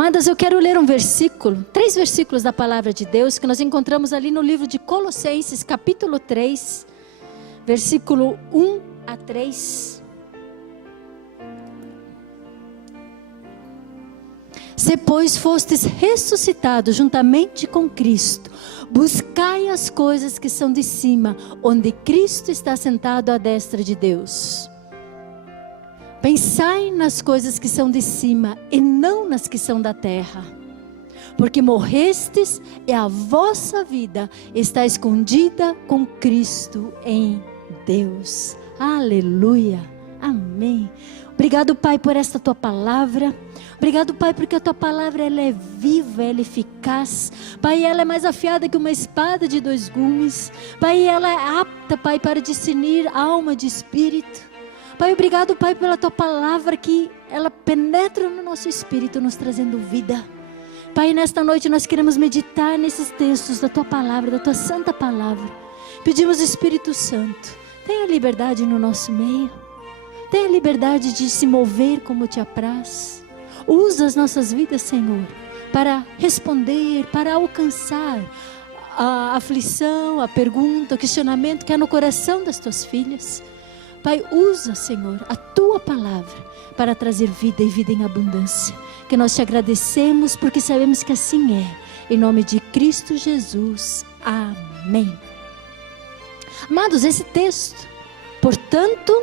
Amadas, eu quero ler um versículo, 3 versículos da palavra de Deus, que nós encontramos ali no livro de Colossenses, capítulo 3, versículo 1 a 3. Se, pois, fostes ressuscitados juntamente com Cristo, buscai as coisas que são de cima, onde Cristo está sentado à destra de Deus. Pensai nas coisas que são de cima, e não nas que são da terra. Porque morrestes, e a vossa vida está escondida com Cristo em Deus. Aleluia, amém. Obrigado, Pai, por esta tua palavra. Obrigado, Pai, porque a tua palavra ela é viva, ela é eficaz. Pai, ela é mais afiada que uma espada de 2 gumes. Pai, ela é apta, Pai, para discernir alma de espírito. Pai, obrigado, Pai, pela tua palavra que ela penetra no nosso espírito, nos trazendo vida. Pai, nesta noite nós queremos meditar nesses textos da tua palavra, da tua santa palavra. Pedimos, Espírito Santo, tenha liberdade no nosso meio. Tenha liberdade de se mover como te apraz. Usa as nossas vidas, Senhor, para responder, para alcançar a aflição, a pergunta, o questionamento que há no coração das tuas filhas. Pai, usa, Senhor, a tua palavra para trazer vida e vida em abundância. Que nós te agradecemos porque sabemos que assim é. Em nome de Cristo Jesus. Amém. Amados, esse texto, portanto,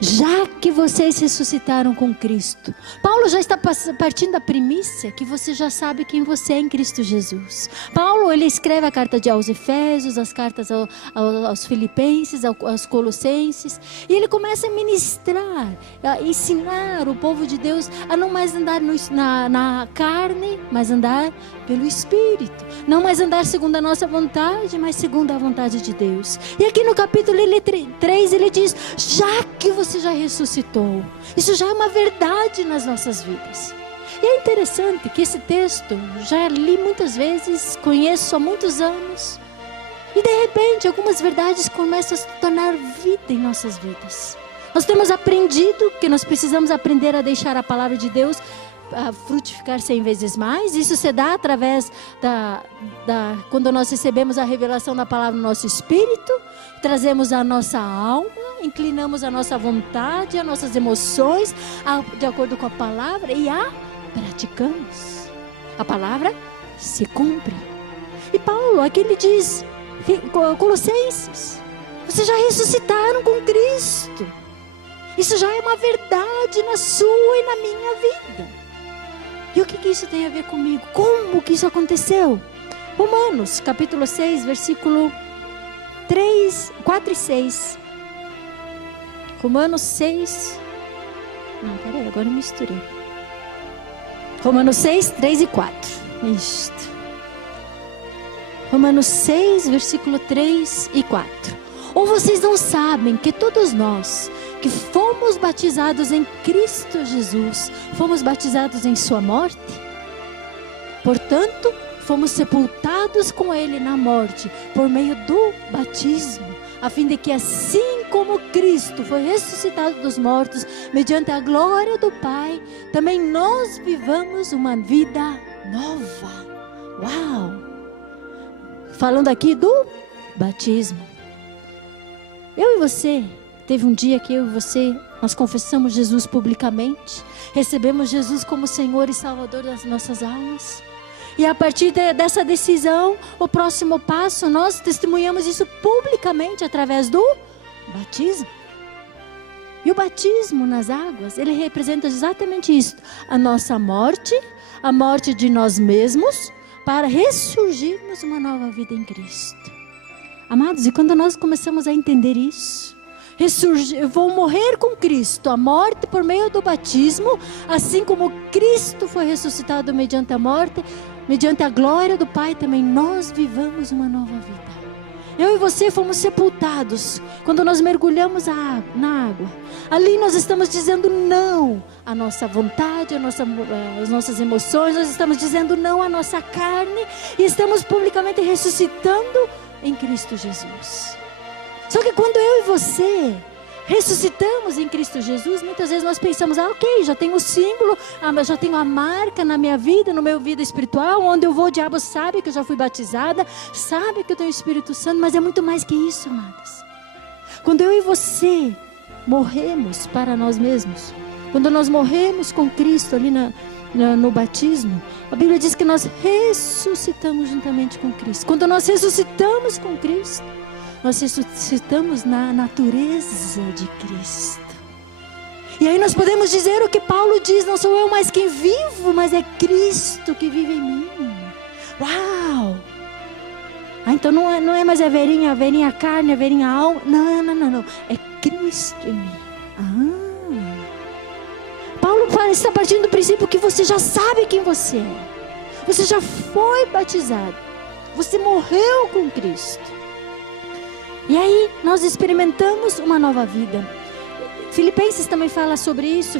já que vocês ressuscitaram com Cristo. Paulo já está partindo da primícia que você já sabe quem você é em Cristo Jesus. Paulo, ele escreve a carta aos Efésios, as cartas aos Filipenses, aos Colossenses. E ele começa a ministrar, a ensinar o povo de Deus a não mais andar na carne, mas andar pelo Espírito. Não mais andar segundo a nossa vontade, mas segundo a vontade de Deus. E aqui no capítulo 3 ele diz, já que você já ressuscitou, isso já é uma verdade nas nossas vidas. E é interessante que esse texto, já li muitas vezes, conheço há muitos anos, e de repente algumas verdades começam a se tornar vida em nossas vidas. Nós temos aprendido que nós precisamos aprender a deixar a palavra de Deus a frutificar 100 vezes mais. Isso se dá através quando nós recebemos a revelação da palavra no nosso espírito, trazemos a nossa alma, inclinamos a nossa vontade, as nossas emoções de acordo com a palavra e a praticamos. A palavra se cumpre. E Paulo aqui ele diz, Colossenses, vocês já ressuscitaram com Cristo. Isso já é uma verdade na sua e na minha vida. E o que isso tem a ver comigo? Como que isso aconteceu? Romanos, capítulo 6, versículo 4 e 6. Romanos 6. Não, peraí, agora eu misturei. Romanos 6, 3 e 4. Isto. Romanos 6, versículo 3 e 4. Ou vocês não sabem que todos nós que fomos batizados em Cristo Jesus, fomos batizados em sua morte? Portanto, fomos sepultados com Ele na morte, por meio do batismo, a fim de que assim como Cristo foi ressuscitado dos mortos, mediante a glória do Pai, também nós vivamos uma vida nova. Uau! Falando aqui do batismo. Eu e você, teve um dia que eu e você, nós confessamos Jesus publicamente, recebemos Jesus como Senhor e Salvador das nossas almas. E a partir dessa decisão, o próximo passo, nós testemunhamos isso publicamente através do batismo. E o batismo nas águas, ele representa exatamente isso, a nossa morte, a morte de nós mesmos, para ressurgirmos uma nova vida em Cristo. Amados, e quando nós começamos a entender isso, vou morrer com Cristo, a morte por meio do batismo, assim como Cristo foi ressuscitado mediante a morte, mediante a glória do Pai, também nós vivamos uma nova vida. Eu e você fomos sepultados quando nós mergulhamos na água. Ali nós estamos dizendo não à nossa vontade, às nossas emoções, nós estamos dizendo não à nossa carne e estamos publicamente ressuscitando em Cristo Jesus. Só que quando eu e você ressuscitamos em Cristo Jesus, muitas vezes nós pensamos, ok, já tenho o símbolo, já tenho a marca na minha vida, no meu vida espiritual, onde eu vou, o diabo sabe que eu já fui batizada, sabe que eu tenho o Espírito Santo, mas é muito mais que isso, amadas. Quando eu e você morremos para nós mesmos, quando nós morremos com Cristo ali no batismo, a Bíblia diz que nós ressuscitamos juntamente com Cristo. Quando nós ressuscitamos com Cristo, nós ressuscitamos na natureza de Cristo. E aí nós podemos dizer o que Paulo diz: não sou eu mais quem vivo, mas é Cristo que vive em mim. Uau! Então não é mais a verinha carne, a verinha alma. Não. É Cristo em mim. Paulo está partindo do princípio que você já sabe quem você é. Você já foi batizado. Você morreu com Cristo. E aí nós experimentamos uma nova vida. Filipenses também fala sobre isso.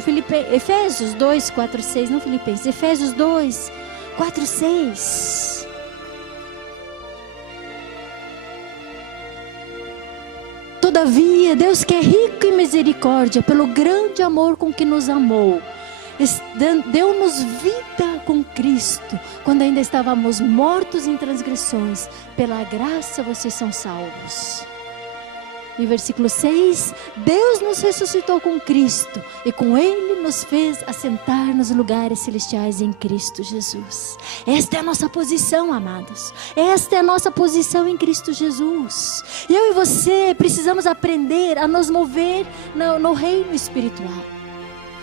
Efésios 2, 4, 6. Não Filipenses. Efésios 2, 4, 6. Todavia, Deus que é rico em misericórdia, pelo grande amor com que nos amou, deu-nos vida com Cristo, quando ainda estávamos mortos em transgressões. Pela graça vocês são salvos. E versículo 6, Deus nos ressuscitou com Cristo, e com Ele nos fez assentar nos lugares celestiais em Cristo Jesus. Esta é a nossa posição, amados. Esta é a nossa posição em Cristo Jesus. E eu e você precisamos aprender a nos mover no reino espiritual.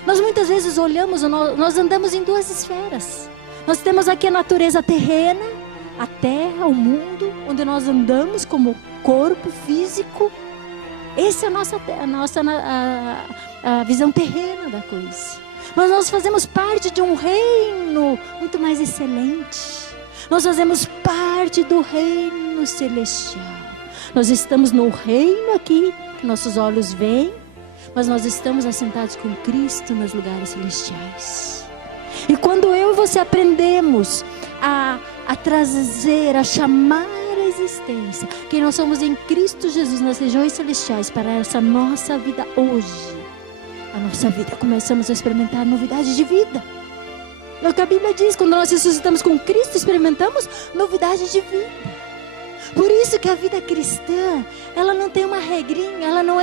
Nós muitas vezes olhamos, nós andamos em duas esferas. Nós temos aqui a natureza terrena, a terra, o mundo, onde nós andamos como corpo físico. Essa é a visão terrena da coisa. Mas nós fazemos parte de um reino muito mais excelente. Nós fazemos parte do reino celestial. Nós estamos no reino aqui, que nossos olhos veem, mas nós estamos assentados com Cristo nos lugares celestiais. E quando eu e você aprendemos a trazer, a chamar a existência, que nós somos em Cristo Jesus nas regiões celestiais, para essa nossa vida hoje, a nossa vida, começamos a experimentar novidade de vida. É o que a Bíblia diz: quando nós ressuscitamos com Cristo, experimentamos novidade de vida. Por isso que a vida cristã, ela não tem uma regrinha, ela não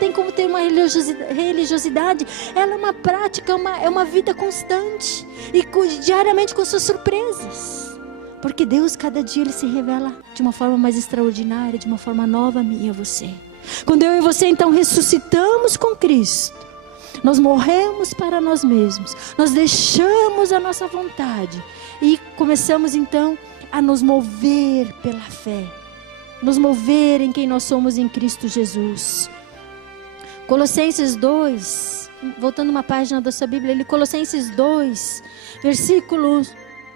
tem como ter uma religiosidade. Ela é uma prática, é uma vida constante e diariamente com suas surpresas. Porque Deus, cada dia, Ele se revela de uma forma mais extraordinária, de uma forma nova a mim e a você. Quando eu e você, então, ressuscitamos com Cristo, nós morremos para nós mesmos, nós deixamos a nossa vontade e começamos, então, a nos mover pela fé, nos mover em quem nós somos em Cristo Jesus. Colossenses 2, voltando uma página da sua Bíblia, Colossenses 2, versículos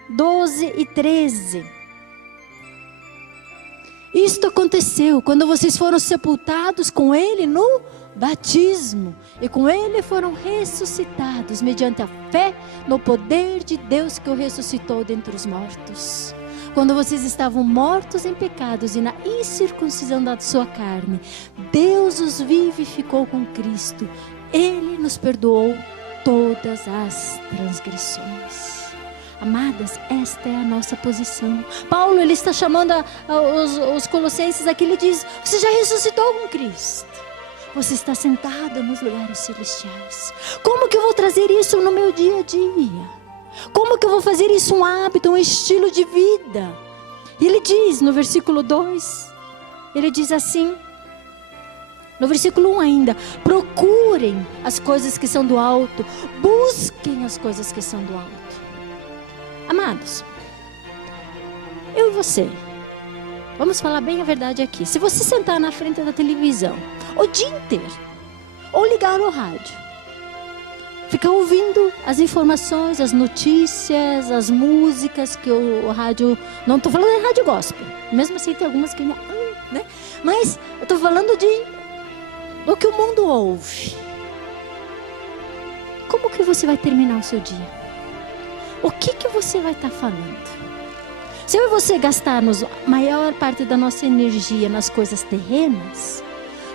12 e 13. Isto aconteceu quando vocês foram sepultados com Ele no batismo, e com Ele foram ressuscitados mediante a fé no poder de Deus que o ressuscitou dentre os mortos. Quando vocês estavam mortos em pecados e na incircuncisão da sua carne, Deus os vivificou com Cristo. Ele nos perdoou todas as transgressões. Amadas, esta é a nossa posição. Paulo, ele está chamando os colossenses aqui, ele diz: você já ressuscitou com Cristo. Você está sentado nos lugares celestiais. Como que eu vou trazer isso no meu dia a dia? Como que eu vou fazer isso um hábito, um estilo de vida? E ele diz no versículo 2, ele diz assim, no versículo 1 ainda: procurem as coisas que são do alto, busquem as coisas que são do alto. Amados, eu e você, vamos falar bem a verdade aqui. Se você sentar na frente da televisão o dia inteiro, ou ligar o rádio, ficar ouvindo as informações, as notícias, as músicas que o rádio... Não estou falando de rádio gospel, mesmo assim tem algumas que... né? Mas eu estou falando do que o mundo ouve. Como que você vai terminar o seu dia? O que você vai estar falando? Se eu e você gastarmos a maior parte da nossa energia nas coisas terrenas,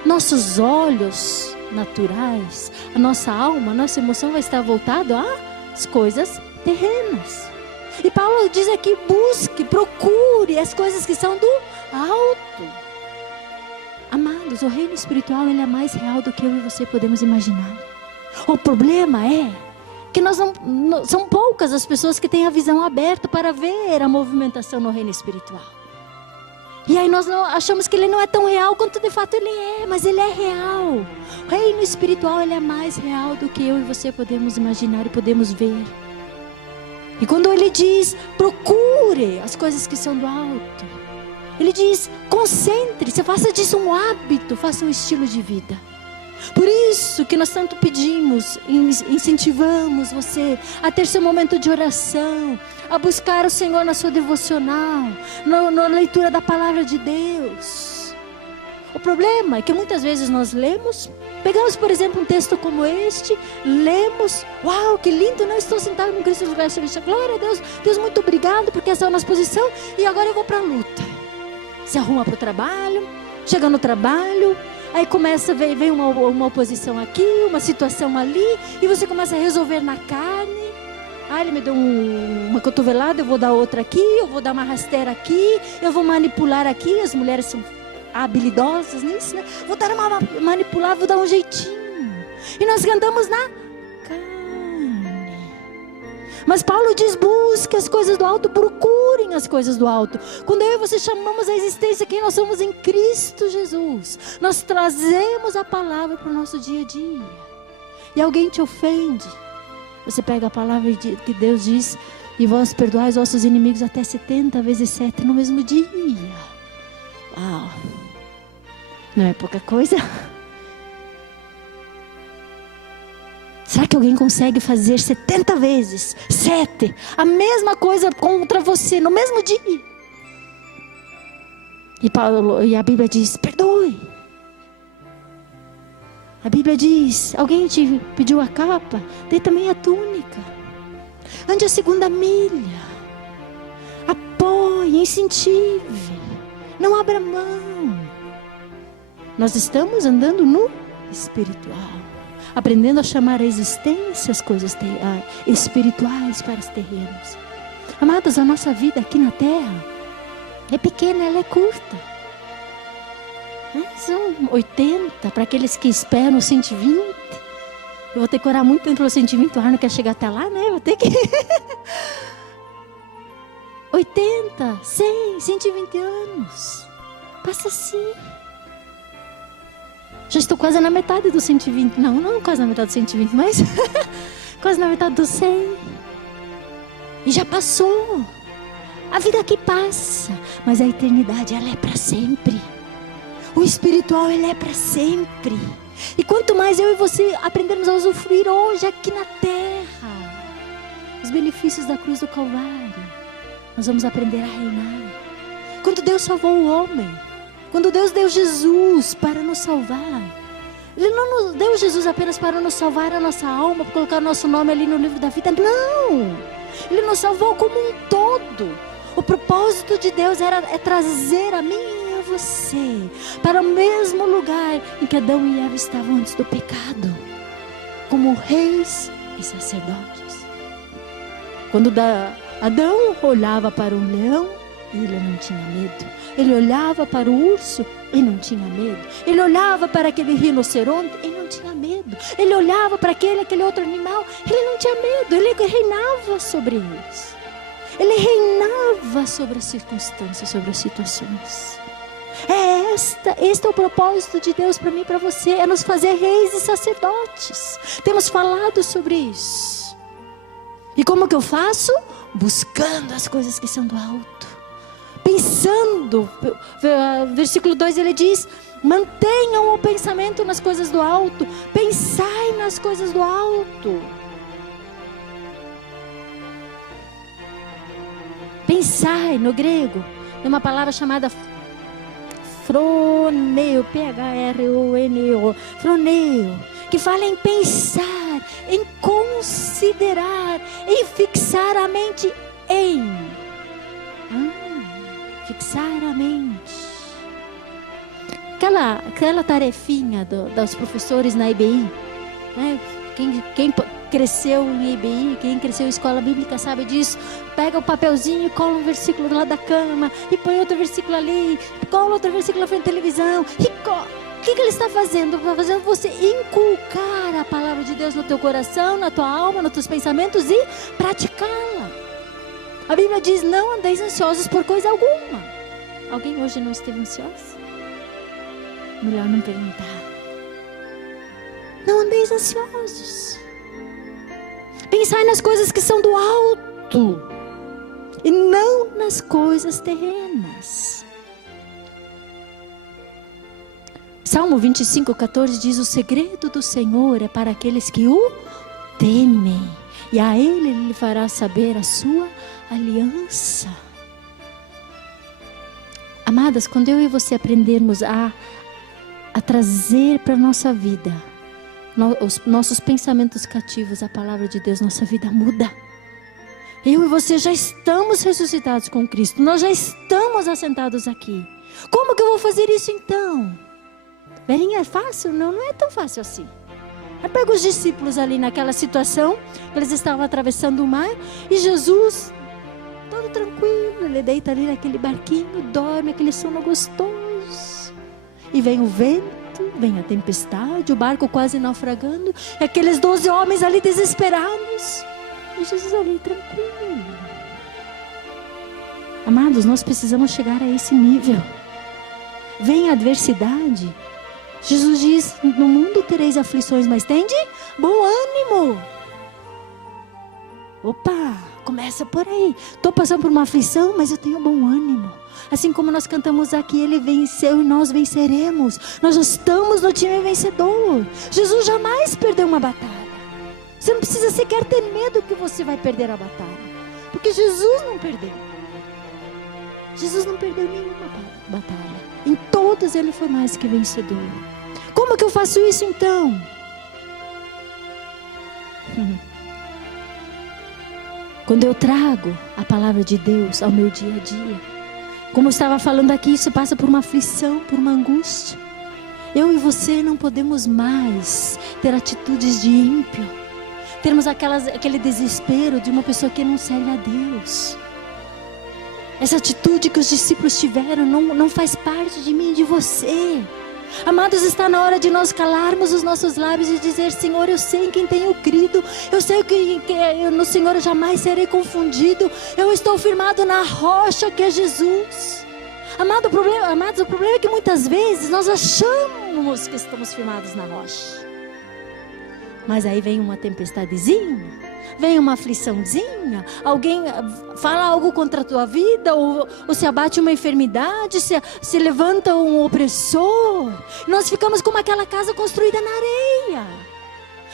nossos olhos naturais, a nossa alma, a nossa emoção vai estar voltada às coisas terrenas. E Paulo diz aqui: busque, procure as coisas que são do alto. Amados, o reino espiritual, ele é mais real do que eu e você podemos imaginar. O problema é que são poucas as pessoas que têm a visão aberta para ver a movimentação no reino espiritual. E aí nós achamos que ele não é tão real quanto de fato ele é, mas ele é real. O reino espiritual, ele é mais real do que eu e você podemos imaginar e podemos ver. E quando ele diz: procure as coisas que são do alto, ele diz: concentre-se, faça disso um hábito, faça um estilo de vida. Por isso que nós tanto pedimos, incentivamos você a ter seu momento de oração, a buscar o Senhor na sua devocional, na leitura da palavra de Deus. O problema é que muitas vezes nós lemos, pegamos por exemplo um texto como este, lemos: uau, que lindo, não estou sentado com Cristo no lugar celestial, glória a Deus, Deus, muito obrigado porque essa é a nossa posição, e agora eu vou para a luta. Se arruma para o trabalho, chega no trabalho, aí começa, vem uma oposição aqui, uma situação ali, e você começa a resolver na carne. Ele me deu uma cotovelada, eu vou dar outra aqui, eu vou dar uma rasteira aqui, eu vou manipular aqui. As mulheres são habilidosas nisso, né? Vou dar uma manipular, vou dar um jeitinho. E nós andamos na carne. Mas Paulo diz: busque as coisas do alto, procurem as coisas do alto. Quando eu e você chamamos a existência quem nós somos em Cristo Jesus, nós trazemos a palavra para o nosso dia a dia. E alguém te ofende, você pega a palavra que Deus diz: e vós perdoai os vossos inimigos até 70 vezes 7 no mesmo dia. Uau, não é pouca coisa? Será que alguém consegue fazer 70 vezes 7 a mesma coisa contra você no mesmo dia? E a Bíblia diz: perdoe. A Bíblia diz: alguém te pediu a capa, dê também a túnica. Ande a segunda milha. Apoie, incentive. Não abra mão. Nós estamos andando no espiritual, aprendendo a chamar a existência as coisas espirituais para os terrenos. Amados, a nossa vida aqui na terra é pequena, ela é curta. São 80 para aqueles que esperam 120. Eu vou ter que orar muito tempo pelo 120, o Arno quer chegar até lá, né? Eu vou ter que 80, 100, 120 anos. Passa assim. Já estou quase na metade dos 120. Não quase na metade dos 120, mas quase na metade dos 100. E já passou. A vida aqui passa, mas a eternidade, ela é para sempre. O espiritual, ele é para sempre. E quanto mais eu e você aprendermos a usufruir hoje aqui na terra os benefícios da cruz do Calvário, nós vamos aprender a reinar. Quando Deus salvou o homem, quando Deus deu Jesus para nos salvar, Ele não nos deu Jesus apenas para nos salvar a nossa alma, para colocar o nosso nome ali no livro da vida. Não! Ele nos salvou como um todo. O propósito de Deus é trazer a mim e a você para o mesmo lugar em que Adão e Eva estavam antes do pecado, como reis e sacerdotes. Quando Adão olhava para o leão, ele não tinha medo. Ele olhava para o urso e não tinha medo. Ele olhava para aquele rinoceronte e não tinha medo. Ele olhava para aquele outro animal, ele não tinha medo. Ele reinava sobre eles. Ele reinava sobre as circunstâncias, sobre as situações. Este é o propósito de Deus para mim e para você, é nos fazer reis e sacerdotes. Temos falado sobre isso. E como que eu faço? Buscando as coisas que são do alto. Pensando, versículo 2 ele diz: mantenham o pensamento nas coisas do alto, pensai nas coisas do alto. Pensai, no grego, é uma palavra chamada froneo, P-H-R-O-N-E-O, froneo, que fala em pensar, em considerar, em fixar a mente em. Fixar a mente. aquela tarefinha dos professores na IBI, né? Quem cresceu em IBI, quem cresceu em escola bíblica sabe disso. Pega o papelzinho e cola um versículo do lado da cama, e põe outro versículo ali, cola outro versículo na frente da televisão, o que ele está fazendo? Está fazendo você inculcar a palavra de Deus no teu coração, na tua alma, nos teus pensamentos e praticá-la. A Bíblia diz: não andeis ansiosos por coisa alguma. Alguém hoje não esteve ansioso? Melhor não perguntar. Não andeis ansiosos. Pensai nas coisas que são do alto e não nas coisas terrenas. Salmo 25:14 diz: o segredo do Senhor é para aqueles que o temem, e a Ele lhe fará saber a sua aliança. Amadas, quando eu e você aprendermos a trazer para a nossa vida os nossos pensamentos cativos, a palavra de Deus, nossa vida muda. Eu e você já estamos ressuscitados com Cristo, nós já estamos assentados aqui. Como que eu vou fazer isso então? Verinha, é fácil? Não, não é tão fácil assim. Eu pego os discípulos ali naquela situação, eles estavam atravessando o mar, e Jesus, todo tranquilo, ele deita ali naquele barquinho, dorme, aquele sono gostoso. E vem o vento, vem a tempestade, o barco quase naufragando, e aqueles 12 homens ali desesperados, e Jesus ali tranquilo. Amados, nós precisamos chegar a esse nível. Vem a adversidade, Jesus diz: no mundo tereis aflições, mas tende bom ânimo. Opa, começa por aí. Estou passando por uma aflição, mas eu tenho bom ânimo. Assim como nós cantamos aqui, Ele venceu e nós venceremos. Nós já estamos no time vencedor. Jesus jamais perdeu uma batalha. Você não precisa sequer ter medo que você vai perder a batalha, porque Jesus não perdeu. Jesus não perdeu nenhuma batalha. Em todas Ele foi mais que vencedor. Como que eu faço isso então? Quando eu trago a palavra de Deus ao meu dia a dia, como eu estava falando aqui, você passa por uma aflição, por uma angústia. Eu e você não podemos mais ter atitudes de ímpio, termos aquele desespero de uma pessoa que não serve a Deus. Essa atitude que os discípulos tiveram não faz parte de mim e de você. Amados, está na hora de nós calarmos os nossos lábios e dizer: Senhor, eu sei em quem tenho crido, eu sei que no Senhor eu jamais serei confundido, eu estou firmado na rocha que é Jesus. Amados, o problema é que muitas vezes nós achamos que estamos firmados na rocha, mas aí vem uma tempestadezinha, vem uma afliçãozinha, alguém fala algo contra a tua vida, ou se abate uma enfermidade, se levanta um opressor. Nós ficamos como aquela casa construída na areia.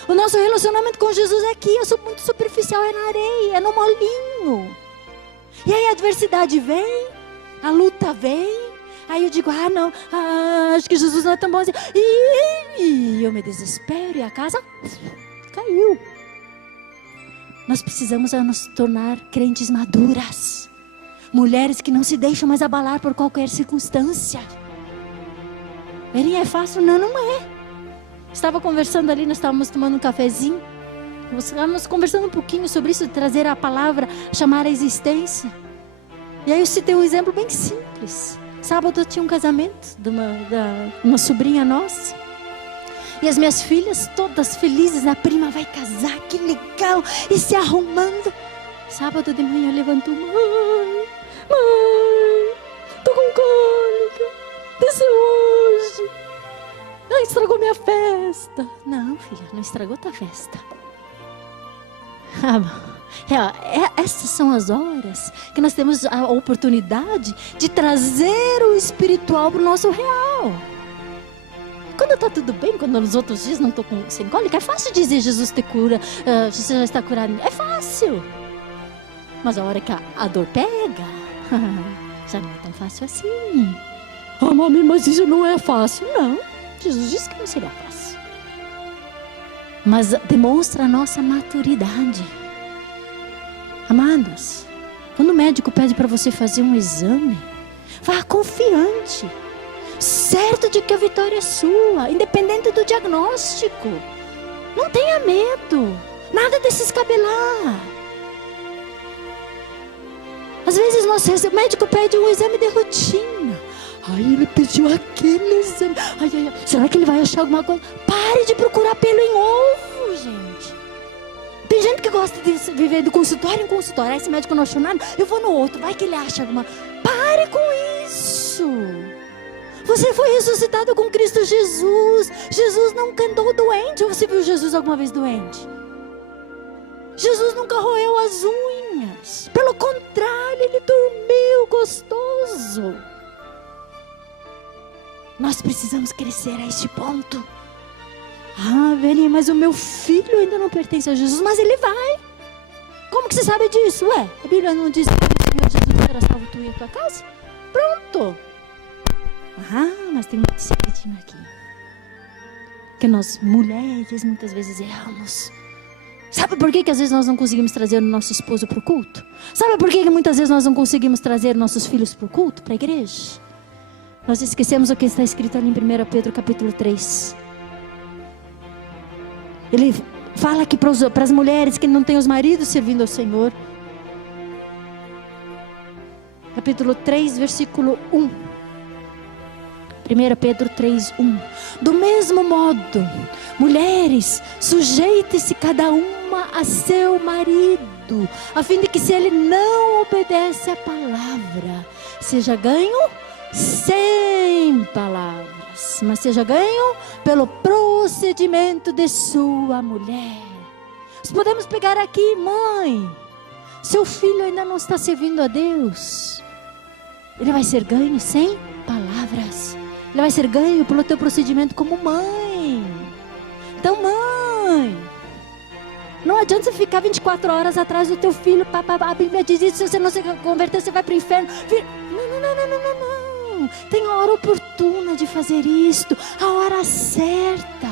O nosso relacionamento com Jesus é aqui, é muito superficial, é na areia, é no molinho. E aí a adversidade vem, a luta vem, aí eu digo: não, acho que Jesus não é tão bom assim. E eu me desespero e a casa caiu. Nós precisamos nos tornar crentes maduras, mulheres que não se deixam mais abalar por qualquer circunstância. É fácil? Não, não é. Estava conversando ali, nós estávamos tomando um cafezinho, nós estávamos conversando um pouquinho sobre isso, de trazer a palavra, chamar a existência. E aí eu citei um exemplo bem simples. Sábado eu tinha um casamento de uma sobrinha nossa. E as minhas filhas todas felizes, a prima vai casar, que legal, e se arrumando. Sábado de manhã levantou: mãe, tô com cólica, desceu hoje. Estragou minha festa. Não, filha, não estragou tua festa. Essas são as horas que nós temos a oportunidade de trazer o espiritual para o nosso real. Quando está tudo bem, quando nos outros dias não estou sem cólica, é fácil dizer: Jesus te cura, você já está curado. É fácil. Mas a hora que a dor pega, já não é tão fácil assim. Mami, mas isso não é fácil. Não, Jesus disse que não seria fácil. Mas demonstra a nossa maturidade. Amados, quando o médico pede para você fazer um exame, vá confiante. certo de que a vitória é sua, independente do diagnóstico. Não tenha medo, nada de se escabelar. Às vezes o médico pede um exame de rotina. Ai, ele pediu aquele exame. Ai, será que ele vai achar alguma coisa? Pare de procurar pelo em ovo, gente. Tem gente que gosta de viver do consultório em consultório. Esse médico não achou nada, eu vou no outro, vai que ele acha alguma. Pare com isso. Você foi ressuscitado com Cristo Jesus. Jesus nunca andou doente. Ou você viu Jesus alguma vez doente? Jesus nunca roeu as unhas. Pelo contrário, ele dormiu gostoso. Nós precisamos crescer a este ponto. Ah, Verinha, mas o meu filho ainda não pertence a Jesus. Mas ele vai. Como que você sabe disso? Ué, a Bíblia não diz que o Senhor Jesus será salvo tu e a tua casa? Pronto. Ah, mas tem um segredinho aqui. Que nós mulheres muitas vezes erramos. Sabe por que às vezes nós não conseguimos trazer o nosso esposo para o culto? Sabe por que muitas vezes nós não conseguimos trazer nossos filhos para o culto, para a igreja? Nós esquecemos o que está escrito ali em 1 Pedro capítulo 3. Ele fala aqui para as mulheres que não têm os maridos servindo ao Senhor. Capítulo 3, versículo 1. 1 Pedro 3, 1. Do mesmo modo, mulheres, sujeite-se cada uma a seu marido, a fim de que, se ele não obedece à palavra, seja ganho sem palavras, mas seja ganho pelo procedimento de sua mulher. Nós podemos pegar aqui, mãe, seu filho ainda não está servindo a Deus, ele vai ser ganho sem palavras, ele vai ser ganho pelo teu procedimento como mãe. Então, mãe, não adianta você ficar 24 horas atrás do teu filho. A Bíblia diz isso: se você não se converter, você vai para o inferno. Não. Tem a hora oportuna de fazer isto, a hora certa.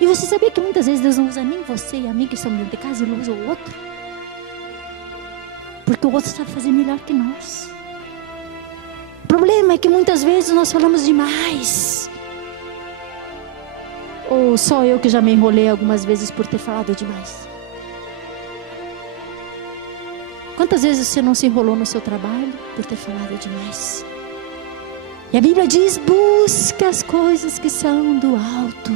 E você sabia que muitas vezes Deus não usa nem você e a mim que estamos dentro de casa, Ele usa o outro? Porque o outro sabe fazer melhor que nós. O problema é que muitas vezes nós falamos demais. Ou só eu que já me enrolei algumas vezes por ter falado demais? Quantas vezes você não se enrolou no seu trabalho por ter falado demais? E a Bíblia diz: busca as coisas que são do alto,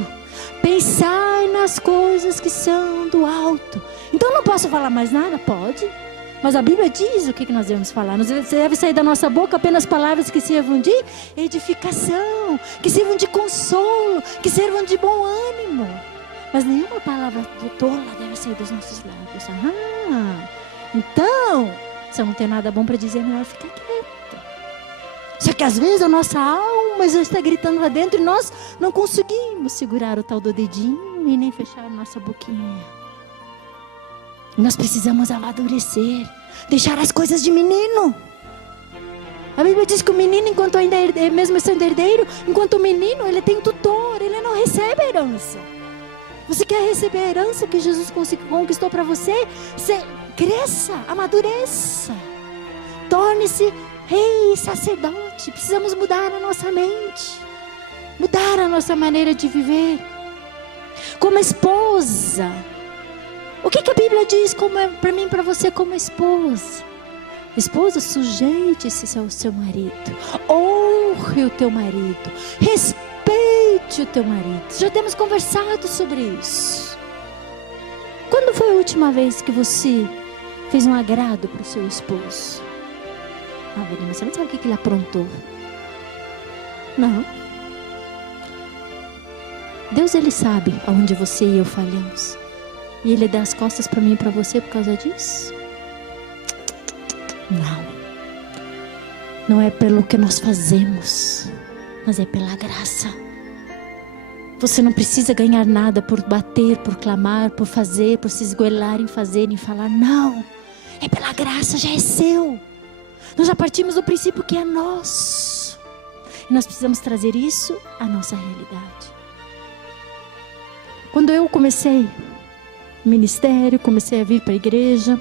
pensai nas coisas que são do alto. Então não posso falar mais nada? Pode. Mas a Bíblia diz o que nós devemos falar. Nós deve sair da nossa boca apenas palavras que sirvam de edificação, que sirvam de consolo, que sirvam de bom ânimo. Mas nenhuma palavra tola deve sair dos nossos lábios. Então, se eu não tenho nada bom para dizer, é melhor ficar quieta. Só que às vezes a nossa alma já está gritando lá dentro e nós não conseguimos segurar o tal do dedinho e nem fechar a nossa boquinha. Nós precisamos amadurecer, deixar as coisas de menino. A Bíblia diz que o menino, enquanto ainda é mesmo sendo herdeiro, enquanto o menino, ele tem tutor, ele não recebe a herança. Você quer receber a herança que Jesus conquistou para você? Você cresça, amadureça, torne-se rei, sacerdote. Precisamos mudar a nossa mente, mudar a nossa maneira de viver. Como esposa, o que a Bíblia diz para mim e para você como esposa? Esposa, sujeite-se ao seu marido, honre o teu marido, respeite o teu marido. Já temos conversado sobre isso. Quando foi a última vez que você fez um agrado para o seu esposo? Verina, você não sabe o que ele aprontou. Não. Deus, Ele sabe aonde você e eu falhamos. E Ele dá as costas para mim e para você por causa disso? Não é pelo que nós fazemos, mas é pela graça. Você não precisa ganhar nada por bater, por clamar, por fazer, por se esgoelar em fazer, em falar. Não, é pela graça, já é seu. Nós já partimos do princípio que é nosso. E nós precisamos trazer isso à nossa realidade. Quando eu comecei ministério, comecei a vir para a igreja,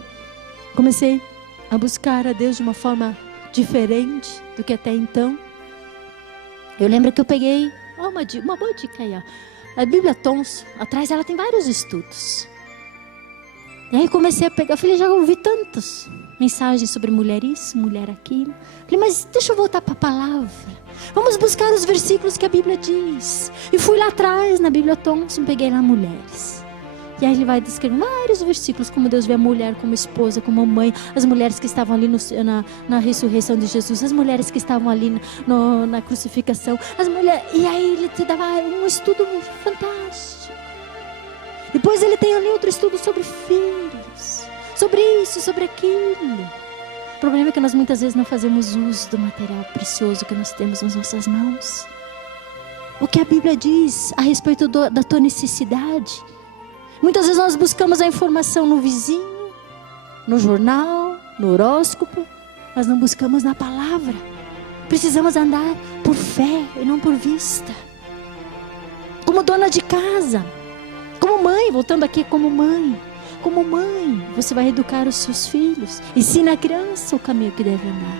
comecei a buscar a Deus de uma forma diferente do que até então. Eu lembro que eu peguei, uma boa dica aí, ó. A Bíblia Thomson, atrás ela tem vários estudos. E aí comecei a pegar, eu falei, já ouvi tantas mensagens sobre mulher isso, mulher aquilo. Falei, mas deixa eu voltar para a palavra. Vamos buscar os versículos que a Bíblia diz. E fui lá atrás na Bíblia Thomson, peguei lá mulheres. E aí ele vai descrevendo vários versículos, como Deus vê a mulher como esposa, como mãe, as mulheres que estavam ali na ressurreição de Jesus, as mulheres que estavam ali na crucificação, as mulheres, e aí ele te dava um estudo fantástico. Depois ele tem ali outro estudo sobre filhos, sobre isso, sobre aquilo. O problema é que nós muitas vezes não fazemos uso do material precioso que nós temos nas nossas mãos. O que a Bíblia diz a respeito da tua necessidade. Muitas vezes nós buscamos a informação no vizinho, no jornal, no horóscopo, mas não buscamos na palavra. Precisamos andar por fé e não por vista. Como dona de casa, como mãe, voltando aqui como mãe, você vai educar os seus filhos. Ensina a criança o caminho que deve andar.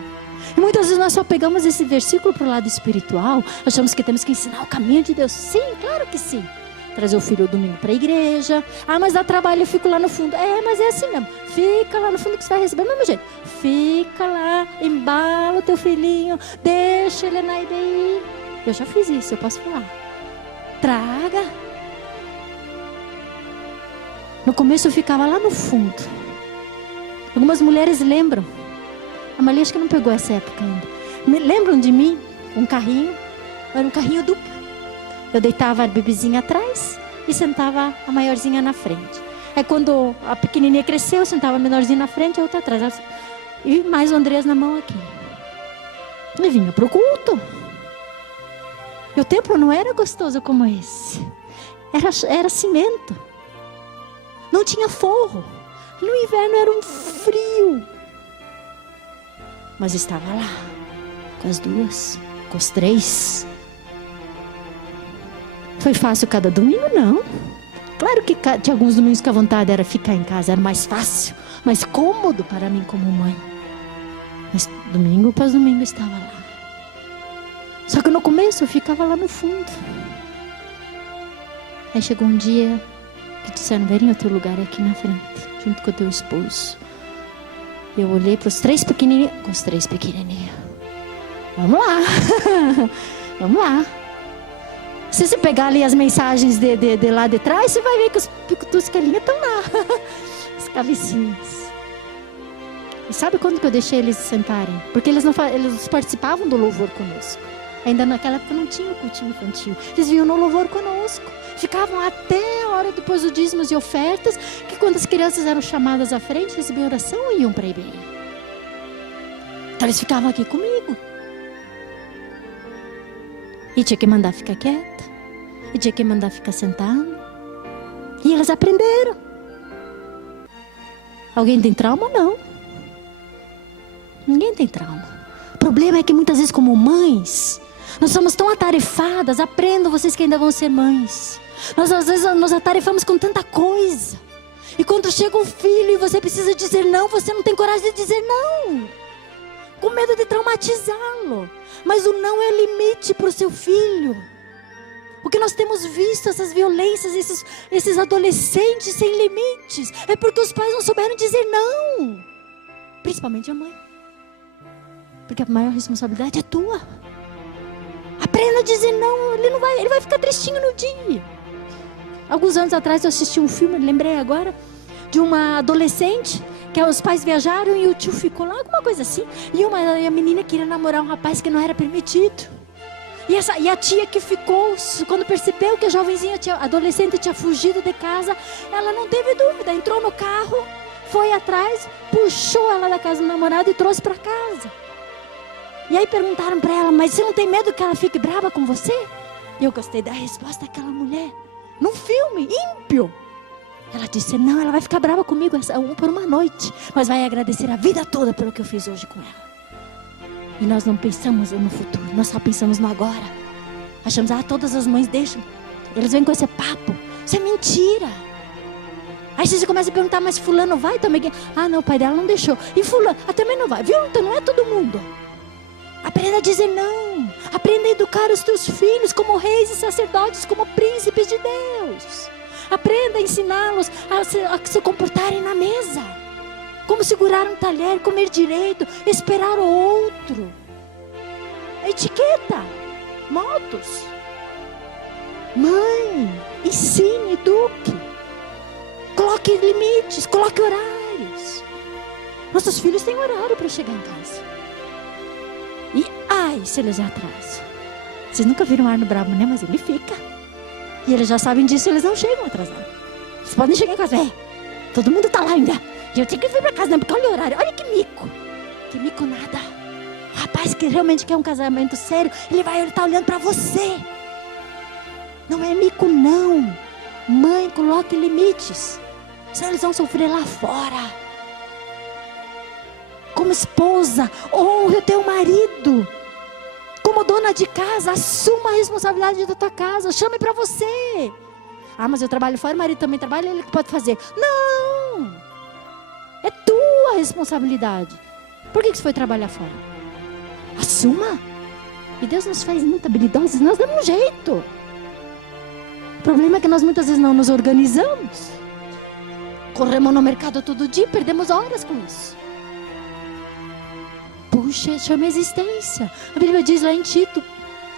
E muitas vezes nós só pegamos esse versículo para o lado espiritual, achamos que temos que ensinar o caminho de Deus. Sim, claro que sim. Trazer o filho domingo para a igreja. Ah, mas dá trabalho, eu fico lá no fundo. Mas é assim mesmo. Fica lá no fundo que você vai receber do mesmo jeito. Fica lá, embala o teu filhinho, deixa ele na IBI. Eu já fiz isso, eu posso falar. Traga. No começo eu ficava lá no fundo. Algumas mulheres lembram. A Maria acho que não pegou essa época ainda. Lembram de mim? Um carrinho. Era um carrinho duplo. Eu deitava a bebezinha atrás e sentava a maiorzinha na frente. Aí quando a pequenininha cresceu, eu sentava a menorzinha na frente e a outra atrás. E mais o Andrés na mão aqui. E vinha para o culto. E o templo não era gostoso como esse. Era cimento. Não tinha forro. No inverno era um frio. Mas estava lá. Com as duas, com os três. Foi fácil cada domingo? Não. Claro que tinha alguns domingos que a vontade era ficar em casa. Era mais fácil, mais cômodo para mim como mãe. Mas domingo após domingo eu estava lá. Só que no começo eu ficava lá no fundo. Aí chegou um dia que disseram, Verinha, o teu lugar é aqui na frente, junto com o teu esposo. Eu olhei para os três pequenininhos. Com os três pequenininhos. Vamos lá. Vamos lá. Se você pegar ali as mensagens de lá de trás, você vai ver que os tuscalinhos estão lá. As cabecinhas. E sabe quando que eu deixei eles sentarem? Porque eles participavam do louvor conosco. Ainda naquela época não tinha o cultinho infantil. Eles vinham no louvor conosco. Ficavam até a hora depois dos dízimos e ofertas, que quando as crianças eram chamadas à frente, recebiam oração e iam para a IBI. Então eles ficavam aqui comigo. E tinha que mandar ficar quieta. E tinha que mandar ficar sentado. E elas aprenderam. Alguém tem trauma? Não. Ninguém tem trauma. O problema é que muitas vezes como mães, nós somos tão atarefadas. Aprendam vocês que ainda vão ser mães. Nós às vezes nos atarefamos com tanta coisa. E quando chega um filho e você precisa dizer não, você não tem coragem de dizer não. Com medo de traumatizá-lo. Mas o não é limite para o seu filho. Porque nós temos visto essas violências, esses adolescentes sem limites. É porque os pais não souberam dizer não. Principalmente a mãe. Porque a maior responsabilidade é tua. Aprenda a dizer não. Ele vai ficar tristinho no dia. Alguns anos atrás eu assisti um filme, lembrei agora, de uma adolescente que os pais viajaram e o tio ficou lá, alguma coisa assim. E a menina queria namorar um rapaz que não era permitido. E a tia que ficou, quando percebeu que a jovenzinha, a adolescente tinha fugido de casa, ela não teve dúvida, entrou no carro, foi atrás, puxou ela da casa do namorado e trouxe para casa. E aí perguntaram para ela, mas você não tem medo que ela fique brava com você? E eu gostei da resposta daquela mulher, num filme ímpio. Ela disse, não, ela vai ficar brava comigo por uma noite, mas vai agradecer a vida toda pelo que eu fiz hoje com ela. E nós não pensamos no futuro, nós só pensamos no agora. Achamos, todas as mães deixam. Eles vêm com esse papo. Isso é mentira. Aí você começa a perguntar, mas fulano vai também? Não, o pai dela não deixou. E fulano, também não vai. Viu? Então não é todo mundo. Aprenda a dizer não. Aprenda a educar os teus filhos como reis e sacerdotes, como príncipes de Deus. Aprenda a ensiná-los a se comportarem na mesa. Como segurar um talher, comer direito, esperar o outro. Etiqueta, modos. Mãe, ensine, eduque. Coloque limites, coloque horários. Nossos filhos têm horário para chegar em casa. E ai, se eles atrasam. Vocês nunca viram um Arno bravo, né? Mas ele fica. E eles já sabem disso, eles não chegam atrasados. Vocês podem chegar em casa, todo mundo está lá ainda. E eu tenho que vir para casa, né? Porque olha o horário, olha que mico. Que mico nada. O rapaz que realmente quer um casamento sério, ele está olhando para você. Não é mico, não. Mãe, coloque limites. Senão eles vão sofrer lá fora. Como esposa, honre o teu marido. Como dona de casa, assuma a responsabilidade da tua casa. Chame para você. Ah, mas eu trabalho fora, o marido também trabalha, ele que pode fazer. Não. É tua responsabilidade. Por que você foi trabalhar fora? Assuma. E Deus nos faz muito habilidosos, nós damos um jeito. O problema é que nós muitas vezes não nos organizamos. Corremos no mercado todo dia, perdemos horas com isso. Puxa, chama a existência. A Bíblia diz lá em Tito: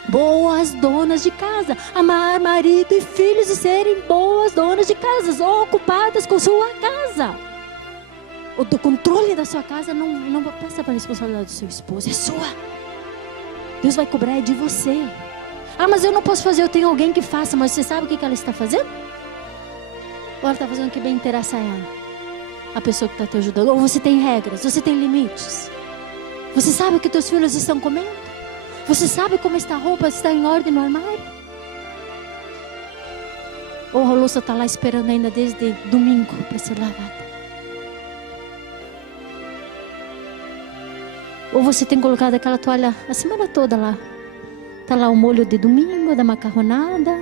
boas donas de casa, amar marido e filhos e serem boas donas de casas, ocupadas com sua casa. O do controle da sua casa não passa para a responsabilidade do seu esposo, é sua. Deus vai cobrar de você. Ah, mas eu não posso fazer, eu tenho alguém que faça. Mas você sabe o que ela está fazendo? Ou ela está fazendo o que bem interessa a ela? A pessoa que está te ajudando. Ou você tem regras, você tem limites. Você sabe o que teus filhos estão comendo? Você sabe como está a roupa, está em ordem no armário? Ou a louça está lá esperando ainda desde domingo para ser lavada? Ou você tem colocado aquela toalha a semana toda lá? Está lá o molho de domingo, da macarronada.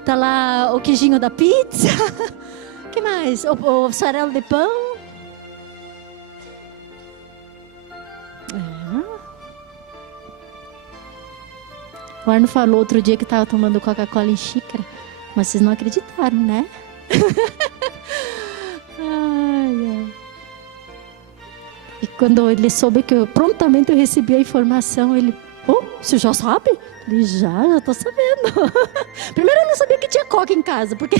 Está lá o queijinho da pizza. O que mais? O farelo de pão. O Arno falou outro dia que estava tomando Coca-Cola em xícara. Mas vocês não acreditaram, né? Ai. E quando ele soube que prontamente eu recebi a informação, ele... Oh, você já sabe? Ele já estou sabendo. Primeiro eu não sabia que tinha coca em casa, porque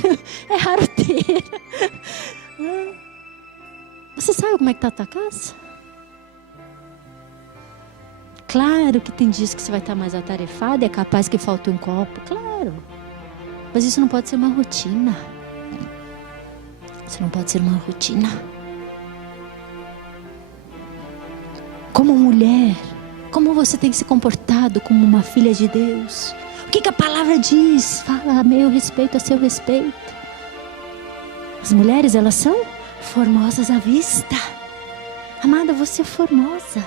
é raro ter. Você sabe como é que está a tua casa? Claro que tem dias que você vai estar mais atarefado, é capaz que falte um copo, claro. Mas isso não pode ser uma rotina. Isso não pode ser uma rotina. Como mulher, como você tem se comportado como uma filha de Deus? O que a palavra diz? Fala a meu respeito, a seu respeito. As mulheres, elas são formosas à vista. Amada, você é formosa.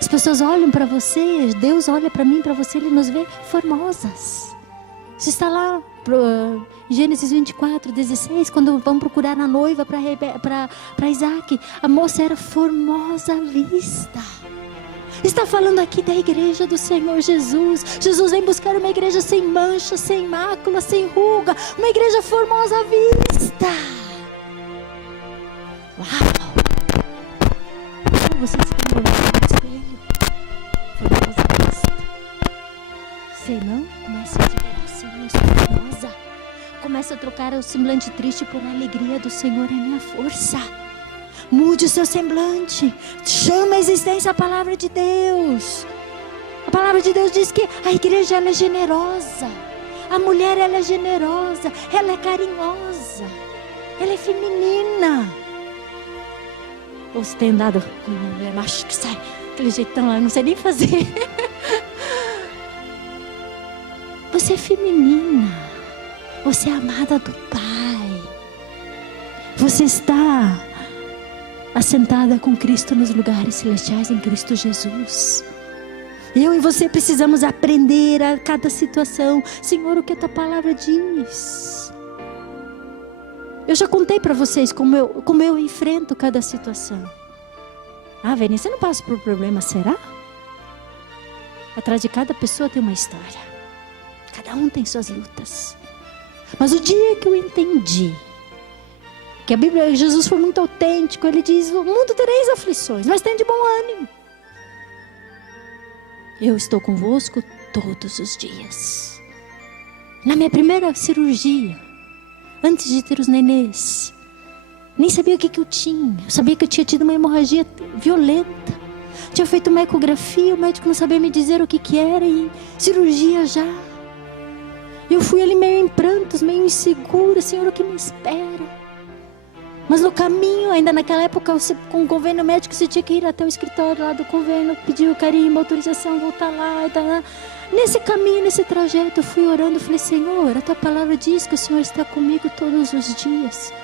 As pessoas olham para você, Deus olha para mim, para você, Ele nos vê formosas. Você está lá, em Gênesis 24, 16, quando vão procurar a noiva para Isaac, a moça era formosa à vista. Está falando aqui da igreja do Senhor Jesus. Jesus vem buscar uma igreja sem mancha, sem mácula, sem ruga, uma igreja formosa à vista. Uau! Você se tem no espelho, formosa à vista. Se não, comece a dizer ao Senhor, sou formosa. Comece a trocar o semblante triste por alegria do Senhor é minha força. Mude o seu semblante. Chama a existência a palavra de Deus. A palavra de Deus diz que a igreja ela é generosa. A mulher ela é generosa. Ela é carinhosa. Ela é feminina. Ou você tem andado com uma mulher macho que sai aquele jeitão lá, não sei nem fazer. Você é feminina. Você é amada do Pai. Você está assentada com Cristo nos lugares celestiais em Cristo Jesus. Eu e você precisamos aprender a cada situação. Senhor, o que a tua palavra diz? Eu já contei para vocês como eu enfrento cada situação. Ah, Vênia, você não passa por problema, será? Atrás de cada pessoa tem uma história. Cada um tem suas lutas. Mas o dia que eu entendi que a Bíblia, Jesus foi muito autêntico, ele diz: no mundo tereis aflições, mas tem de bom ânimo. Eu estou convosco todos os dias. Na minha primeira cirurgia, antes de ter os nenês, nem sabia o que eu tinha. Eu sabia que eu tinha tido uma hemorragia violenta. Tinha feito uma ecografia, o médico não sabia me dizer o que era, e cirurgia já. Eu fui ali meio em prantos, meio insegura: Senhor, o que me espera? Mas no caminho, ainda naquela época, com o convênio médico, você tinha que ir até o escritório lá do convênio, pedir o carimbo, autorização, voltar lá e tal. Nesse caminho, nesse trajeto, eu fui orando, falei: Senhor, a tua palavra diz que o Senhor está comigo todos os dias.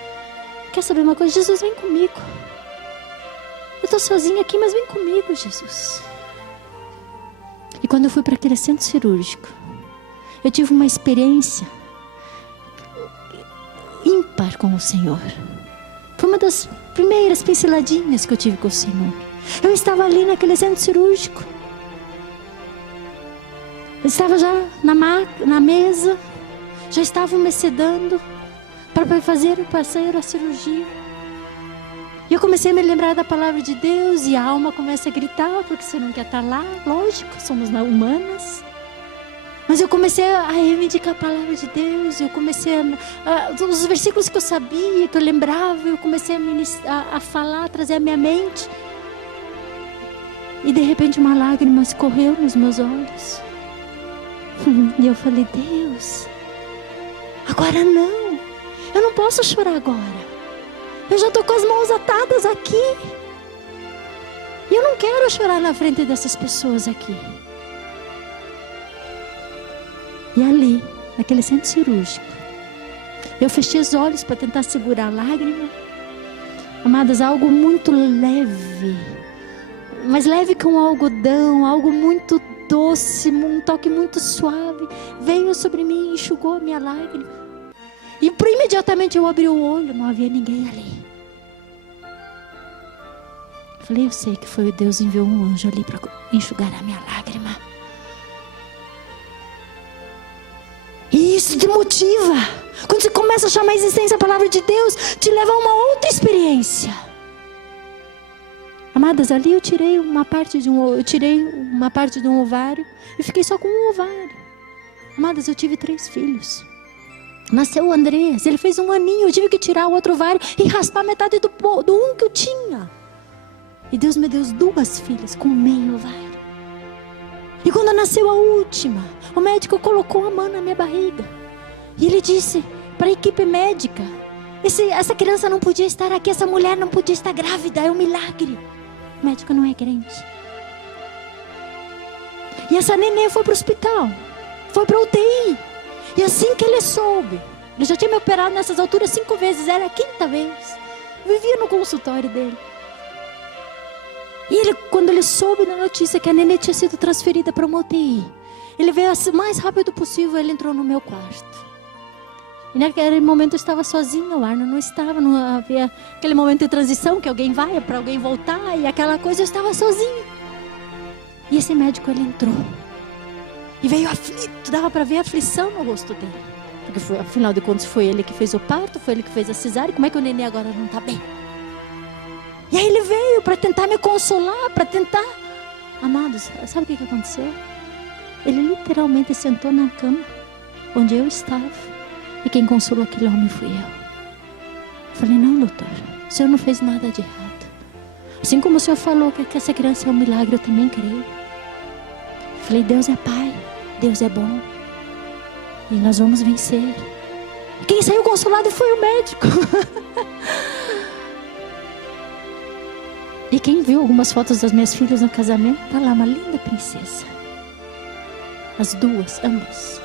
Quer saber uma coisa? Jesus, vem comigo. Eu estou sozinha aqui, mas vem comigo, Jesus. E quando eu fui para aquele centro cirúrgico, eu tive uma experiência ímpar com o Senhor. Foi uma das primeiras pinceladinhas que eu tive com o Senhor. Eu estava ali naquele centro cirúrgico. Eu estava já na mesa. Já estavam me sedando para fazer a cirurgia. E eu comecei a me lembrar da palavra de Deus. E a alma começa a gritar, porque você não quer estar lá. Lógico, somos humanas. Mas eu comecei a reivindicar a palavra de Deus. Eu comecei os versículos que eu sabia, que eu lembrava, eu comecei a falar, a trazer à minha mente. E de repente uma lágrima escorreu nos meus olhos. E eu falei: Deus, agora não. Eu não posso chorar agora. Eu já estou com as mãos atadas aqui. E eu não quero chorar na frente dessas pessoas aqui. E ali, naquele centro cirúrgico, eu fechei os olhos para tentar segurar a lágrima. Amadas, algo muito leve, mas leve como algodão, algo muito doce, um toque muito suave, veio sobre mim e enxugou a minha lágrima. E imediatamente eu abri o olho, não havia ninguém ali. Falei: eu sei que foi o Deus, enviou um anjo ali para enxugar a minha lágrima. E isso te motiva. Quando você começa a chamar a existência a palavra de Deus, te leva a uma outra experiência. Amadas, ali eu tirei uma parte de um ovário e fiquei só com um ovário. Amadas, eu tive 3 filhos. Nasceu o Andrés, ele fez 1 aninho, eu tive que tirar o outro ovário e raspar metade do um que eu tinha. E Deus me deu 2 filhas com meio ovário. E quando nasceu a última, o médico colocou a mão na minha barriga. E ele disse para a equipe médica: essa criança não podia estar aqui, essa mulher não podia estar grávida, é um milagre. O médico não é crente. E essa neném foi para o hospital, foi para a UTI. E assim que ele soube, ele já tinha me operado nessas alturas 5 vezes, era a 5ª vez. Vivia no consultório dele. E quando ele soube da notícia que a neném tinha sido transferida para uma UTI, ele veio o mais rápido possível, ele entrou no meu quarto. E naquele momento eu estava sozinha, o Arno não estava, não havia aquele momento de transição que alguém vai para alguém voltar e aquela coisa, eu estava sozinha. E esse médico, ele entrou e veio aflito, dava para ver a aflição no rosto dele. Porque afinal de contas foi ele que fez o parto, foi ele que fez a cesárea, como é que o neném agora não está bem? E aí ele veio para tentar me consolar, para tentar... Amados, sabe o que aconteceu? Ele literalmente sentou na cama onde eu estava. E quem consolou aquele homem fui eu. Eu falei: não, doutor, o senhor não fez nada de errado. Assim como o senhor falou que essa criança é um milagre, eu também creio. Eu falei: Deus é Pai, Deus é bom. E nós vamos vencer. Quem saiu consolado foi o médico. E quem viu algumas fotos das minhas filhas no casamento, tá lá uma linda princesa. As 2, ambas.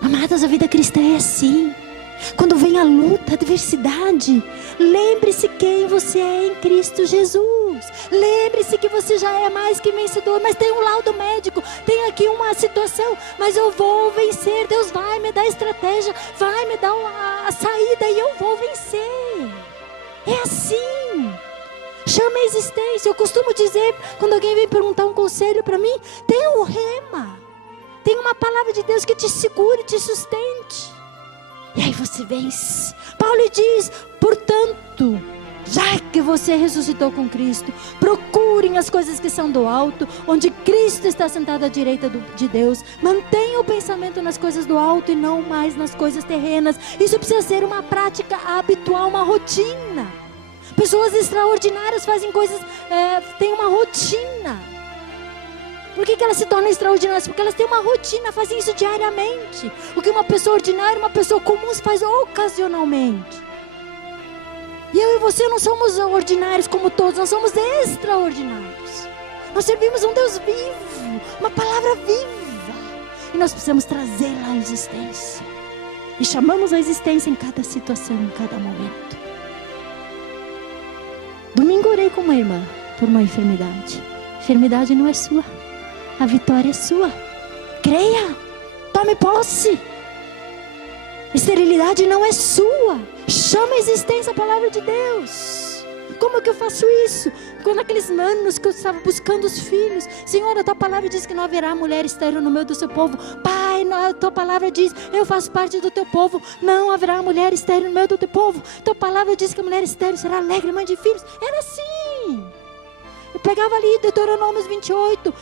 Amadas, a vida cristã é assim. Quando vem a luta, a adversidade, lembre-se quem você é em Cristo Jesus. Lembre-se que você já é mais que vencedor. Mas tem um laudo médico, tem aqui uma situação, mas eu vou vencer. Deus vai me dar estratégia, vai me dar a saída e eu vou vencer. É assim. Chama a existência. Eu costumo dizer, quando alguém vem perguntar um conselho para mim, tem um rema. Tem uma palavra de Deus que te segure, te sustente. E aí você vence. Paulo diz, portanto, já que você ressuscitou com Cristo, procurem as coisas que são do alto, onde Cristo está sentado à direita de Deus. Mantenha o pensamento nas coisas do alto e não mais nas coisas terrenas. Isso precisa ser uma prática habitual, uma rotina. Pessoas extraordinárias fazem coisas, têm uma rotina. Por que elas se tornam extraordinárias? Porque elas têm uma rotina, fazem isso diariamente. O que uma pessoa ordinária, uma pessoa comum faz ocasionalmente. E eu e você não somos ordinários como todos, nós somos extraordinários. Nós servimos um Deus vivo, uma palavra viva. E nós precisamos trazê-la à existência. E chamamos a existência em cada situação, em cada momento. Domingo orei com uma irmã por uma enfermidade. A enfermidade não é sua, a vitória é sua. Creia, tome posse. Esterilidade não é sua. Chama a existência a palavra de Deus. Como é que eu faço isso? Quando aqueles anos que eu estava buscando os filhos, Senhor, a tua palavra diz que não haverá mulher estéril no meio do seu povo. Pai, a tua palavra diz, eu faço parte do teu povo, não haverá mulher estéril no meio do teu povo. Tua palavra diz que a mulher estéril será alegre, mãe de filhos. Era assim. Eu pegava ali Deuteronômio 28,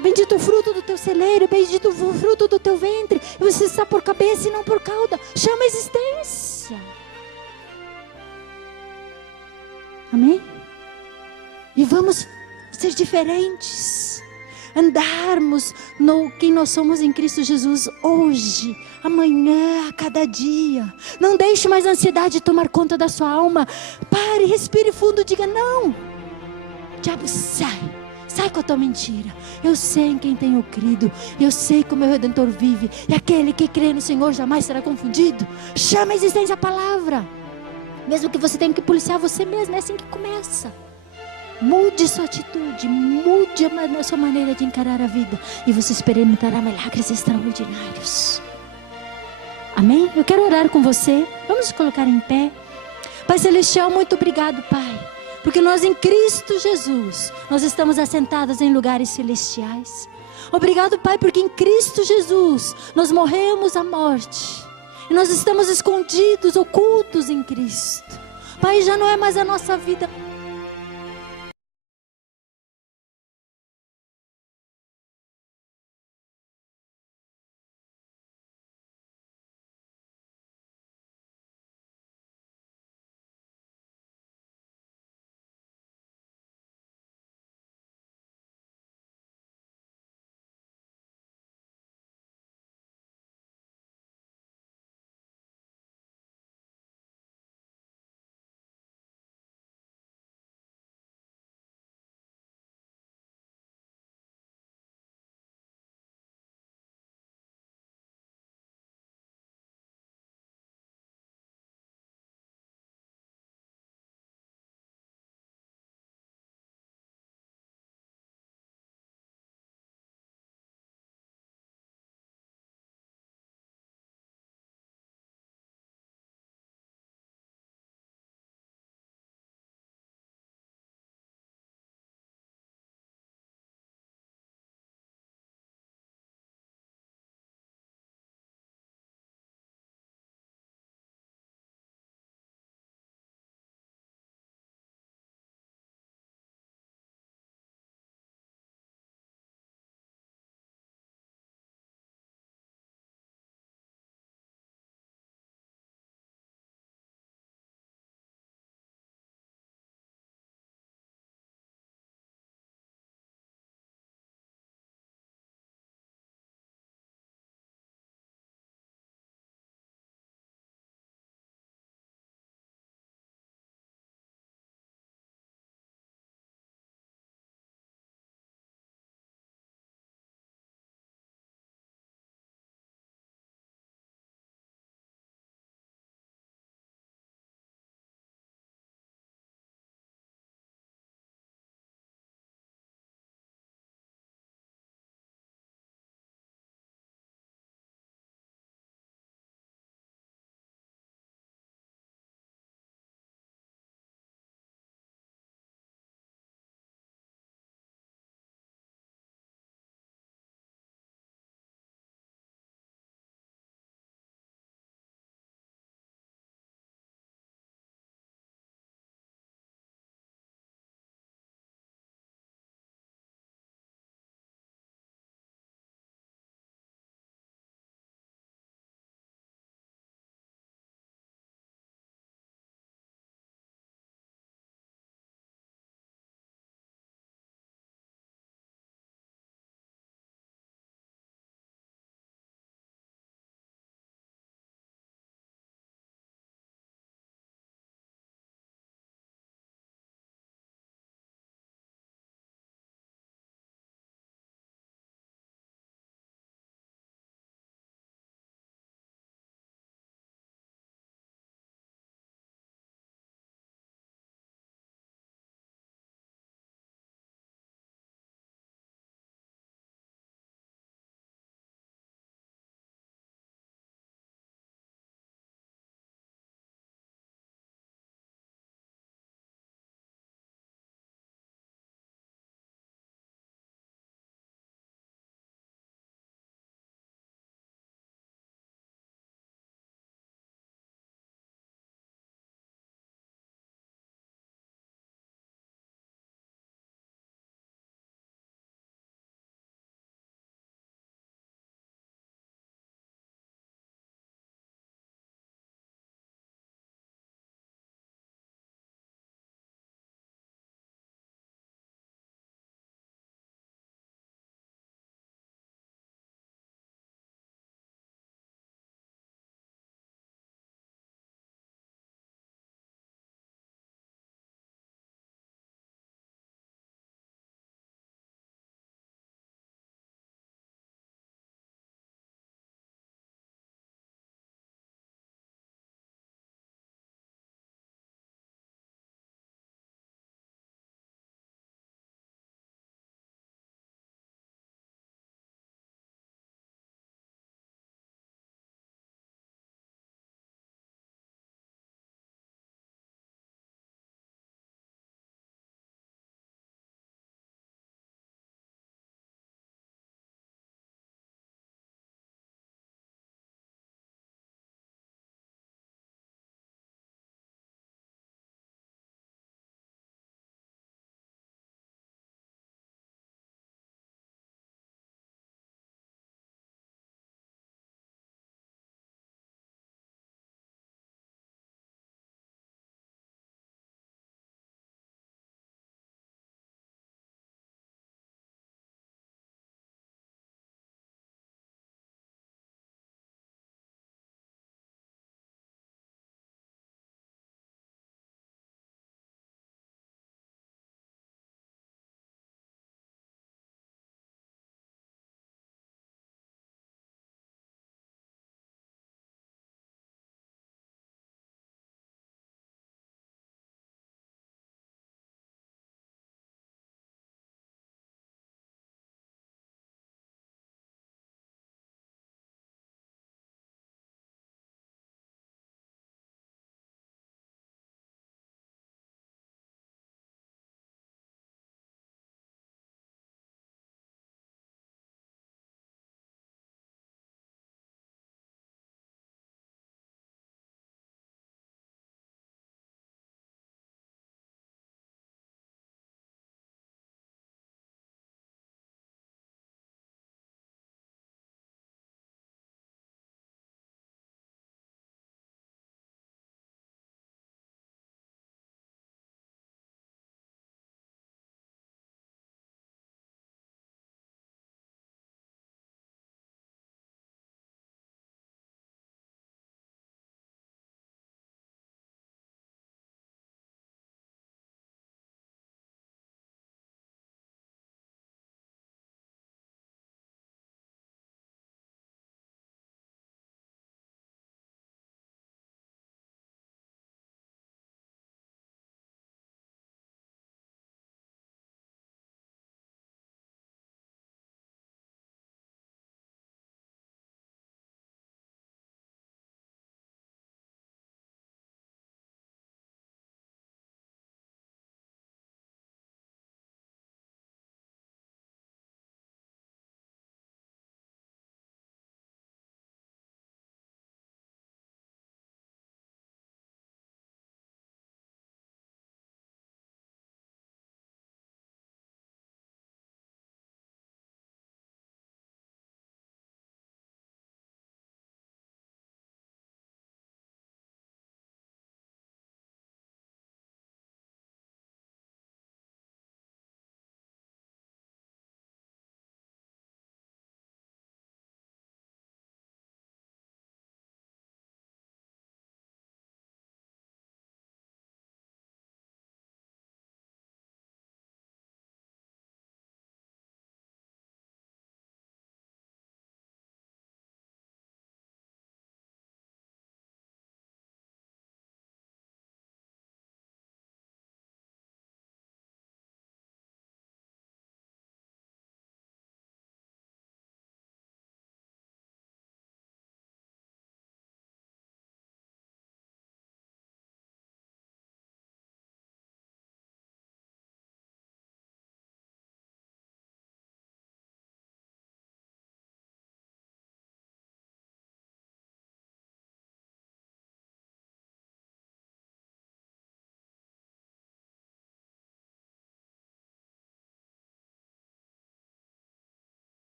bendito o fruto do teu celeiro, bendito o fruto do teu ventre, e você está por cabeça e não por cauda. Chama a existência. Amém? E vamos ser diferentes, andarmos no quem nós somos em Cristo Jesus hoje, amanhã, a cada dia. Não deixe mais a ansiedade tomar conta da sua alma. Pare, respire fundo, diga não. Diabo, sai com a tua mentira. Eu sei em quem tenho crido, eu sei que o meu Redentor vive, e aquele que crê no Senhor jamais será confundido. Chama a existência a palavra, mesmo que você tenha que policiar você mesmo. É assim que começa. Mude sua atitude, mude a sua maneira de encarar a vida, e você experimentará milagres extraordinários. Amém? Eu quero orar com você. Vamos nos colocar em pé. Pai Celestial, muito obrigado, Pai, porque nós em Cristo Jesus, nós estamos assentados em lugares celestiais. Obrigado, Pai, porque em Cristo Jesus, nós morremos a morte. E nós estamos escondidos, ocultos em Cristo. Pai, já não é mais a nossa vida